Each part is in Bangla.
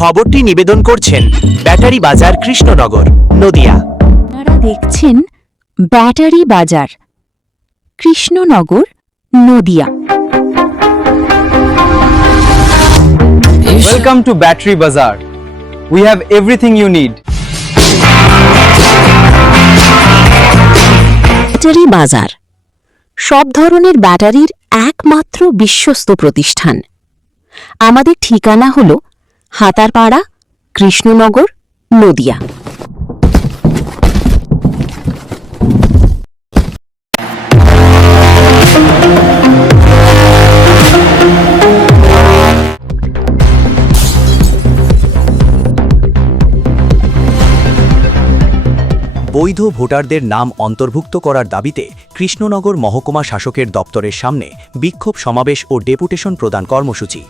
খবরটি নিবেদন করছেন ব্যাটারি বাজার কৃষ্ণনগর নদিয়া। আপনারা দেখছেন ব্যাটারি বাজার Krishnanagar Nadia. Welcome to Battery Bazaar. We have everything you need. Battery বাজার সব ধরনের ব্যাটারির একমাত্র বিশ্বস্ত প্রতিষ্ঠান। আমাদের ঠিকানা হল হাতারপাড়া, কৃষ্ণনগর, নদিয়া। বৈধ ভোটারদের নাম অন্তর্ভুক্ত করার দাবিতে কৃষ্ণনগর মহকুমা শাসকের দপ্তরের সামনে বিক্ষোভ সমাবেশ ও ডেপুটেশন প্রদান কর্মসূচি।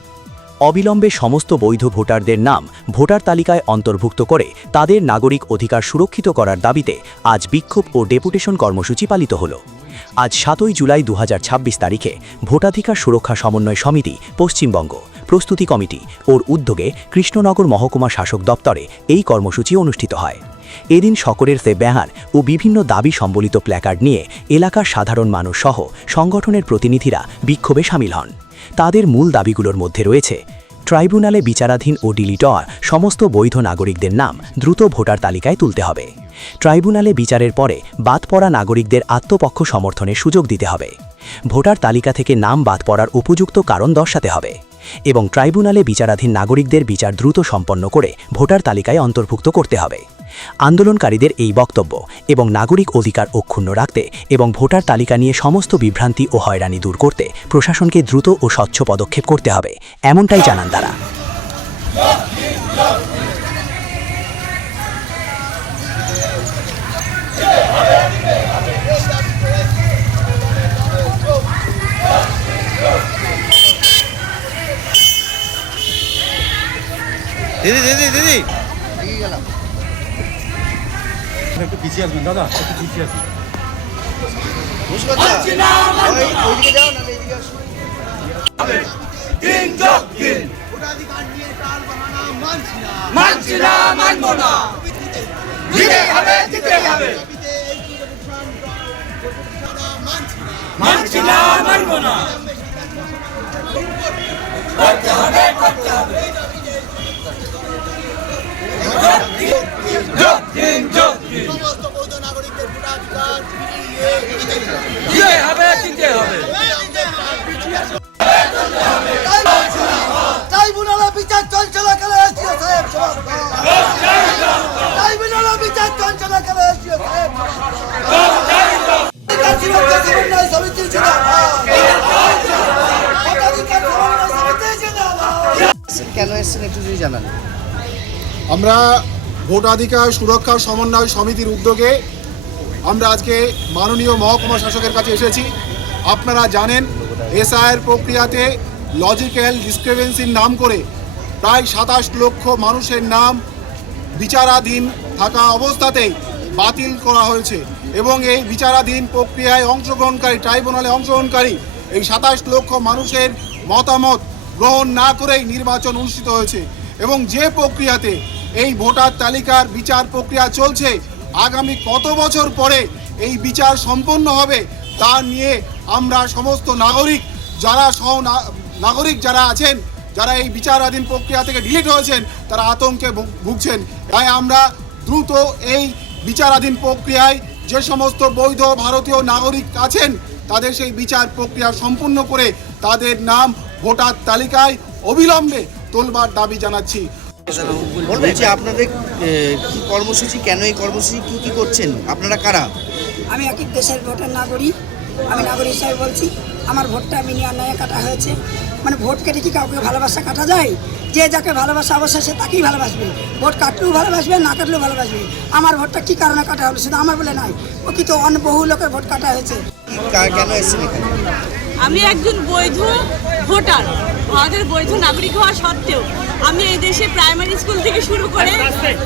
অবিলম্বে সমস্ত বৈধ ভোটারদের নাম ভোটার তালিকায় অন্তর্ভুক্ত করে তাদের নাগরিক অধিকার সুরক্ষিত করার দাবিতে আজ বিক্ষোভ ও ডেপুটেশন কর্মসূচি পালিত হল। আজ 7 জুলাই 2026 তারিখে ভোটাধিকার সুরক্ষা সমন্বয় সমিতি পশ্চিমবঙ্গ প্রস্তুতি কমিটি ওর উদ্যোগে কৃষ্ণনগর মহকুমা শাসক দপ্তরে এই কর্মসূচি অনুষ্ঠিত হয়। এদিন সকলের সে ব্যানার ও বিভিন্ন দাবি সম্বলিত প্ল্যাকার্ড নিয়ে এলাকার সাধারণ মানুষ সহ সংগঠনের প্রতিনিধিরা বিক্ষোভে সামিল হন। তাদের মূল দাবিগুলোর মধ্যে রয়েছে ট্রাইব্যুনালে বিচারাধীন ও ডিলিট হওয়া সমস্ত বৈধ নাগরিকদের নাম দ্রুত ভোটার তালিকায় তুলতে হবে। ট্রাইব্যুনালে বিচারের পরে বাদ পড়া নাগরিকদের আত্মপক্ষ সমর্থনের সুযোগ দিতে হবে। ভোটার তালিকা থেকে নাম বাদ পড়ার উপযুক্ত কারণ দর্শাতে হবে এবং ট্রাইব্যুনালে বিচারাধীন নাগরিকদের বিচার দ্রুত সম্পন্ন করে ভোটার তালিকায় অন্তর্ভুক্ত করতে হবে। আন্দোলনকারীদের এই বক্তব্য এবং নাগরিক অধিকার অক্ষুণ্ণ রাখতে এবং ভোটার তালিকা নিয়ে সমস্ত বিভ্রান্তি ও হয়রানি দূর করতে প্রশাসনকে দ্রুত ও স্বচ্ছ পদক্ষেপ করতে হবে, এমনটাই জানান তারা। দিদি একটু পিছিয়ে আসবেন দাদা, একটু পিছিয়ে আসবেন। ওইদিকে যাও না, এইদিকে আসুন। মানছি না, মানবো না, দিতে হবে, দিতে হবে। মানছি না, মানবো না, করতে হবে, করতে হবে। ট্রাইব্যুনালে বিচার চলছে না কেন এসিও সাহেব? ট্রাইব্যুনালে বিচার চলছে না কেন এসিও সাহেব? সমন্বয় সমিতি কেন এসছেন একটু যদি জানান। আমরা ভোটাধিকার সুরক্ষা সমন্বয় সমিতির উদ্যোগে আমরা আজকে মাননীয় মহকুমা শাসকের কাছে এসেছি। আপনারা জানেন এসআইয়ের প্রক্রিয়াতে লজিক্যাল ডিসক্রিপেন্সির নাম করে প্রায় 27 লক্ষ মানুষের নাম বিচারাধীন থাকা অবস্থাতেই বাতিল করা হয়েছে এবং এই বিচারাধীন প্রক্রিয়ায় অংশগ্রহণকারী ট্রাইব্যুনালে অংশগ্রহণকারী এই 27 লক্ষ মানুষের মতামত গ্রহণ না করেই নির্বাচন অনুষ্ঠিত হয়েছে এবং যে প্রক্রিয়াতে এই ভোটার তালিকার বিচার প্রক্রিয়া চলছে, আগামী কত বছর পরে এই বিচার সম্পন্ন হবে তা নিয়ে আমরা সমস্ত নাগরিক যারা আছেন, যারা এই বিচারাধীন প্রক্রিয়া থেকে ডিলিট হয়েছেন, তারা আতঙ্কে ভুগছেন। তাই আমরা দ্রুত এই বিচারাধীন প্রক্রিয়ায় যে সমস্ত বৈধ ভারতীয় নাগরিক আছেন তাদের সেই বিচার প্রক্রিয়া সম্পূর্ণ করে তাদের নাম ভোটার তালিকায় অবিলম্বে তোলবার দাবি জানাচ্ছি। বলছি আপনাদের কি কর্মসূচি, কেন এই কর্মসূচি, কি কি করছেন, আপনারা কারা? আমি এক দেশের ভোটার নাগরিক, আমি নাগরিক হিসাবে বলছি আমার ভোটটা আমি অন্যায় কাটা হয়েছে। মানে ভোট কেটে কি কাউকে ভালোবাসা কাটা যায়? যে যাকে ভালোবাসা অবশ্যই সে তাকেই ভালোবাসবে। ভোট কাটলেও ভালোবাসবে, না কাটলেও ভালোবাসবে। আমার ভোটটা কি কারণে কাটা হলো শুধু আমার বলে নয়, প্রকৃত অন্য বহু লোকের ভোট কাটা হয়েছে। কেন এসেছেন এখানে? আমি একজন বৈধ ভোটার, আমাদের বৈধ নাগরিক হওয়া সত্ত্বেও আমি এই দেশে প্রাইমারি স্কুল থেকে শুরু করে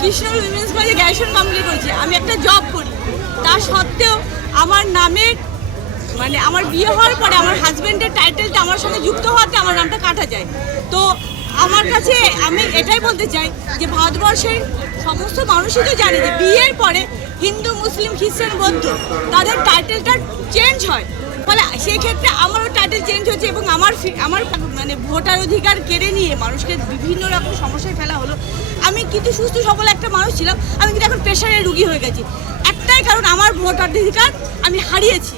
কৃষ্ণনগর উইমেন্স কলেজে গ্র্যাজুয়েশন কমপ্লিট করেছি। আমি একটা জব করি, তা সত্ত্বেও আমার নামে মানে আমার বিয়ে হওয়ার পরে আমার হাজব্যান্ডের টাইটেলটা আমার সঙ্গে যুক্ত হওয়াতে আমার নামটা কাটা যায়। তো আমার কাছে আমি এটাই বলতে চাই যে ভারতবর্ষের সমস্ত মানুষই তো জানে যে বিয়ের পরে হিন্দু মুসলিম খ্রিস্টান বৌদ্ধ তাদের টাইটেলটা চেঞ্জ হয়, ফলে সেক্ষেত্রে আমারও টাইটেল চেঞ্জ হচ্ছে এবং আমার মানে ভোটার অধিকার কেড়ে নিয়ে মানুষকে বিভিন্ন রকম সমস্যায় ফেলা হলো। আমি কিন্তু সুস্থ সবল একটা মানুষ ছিলাম, আমি কিন্তু এখন প্রেশারের রুগী হয়ে গেছি, একটাই কারণ আমার ভোটার অধিকার আমি হারিয়েছি।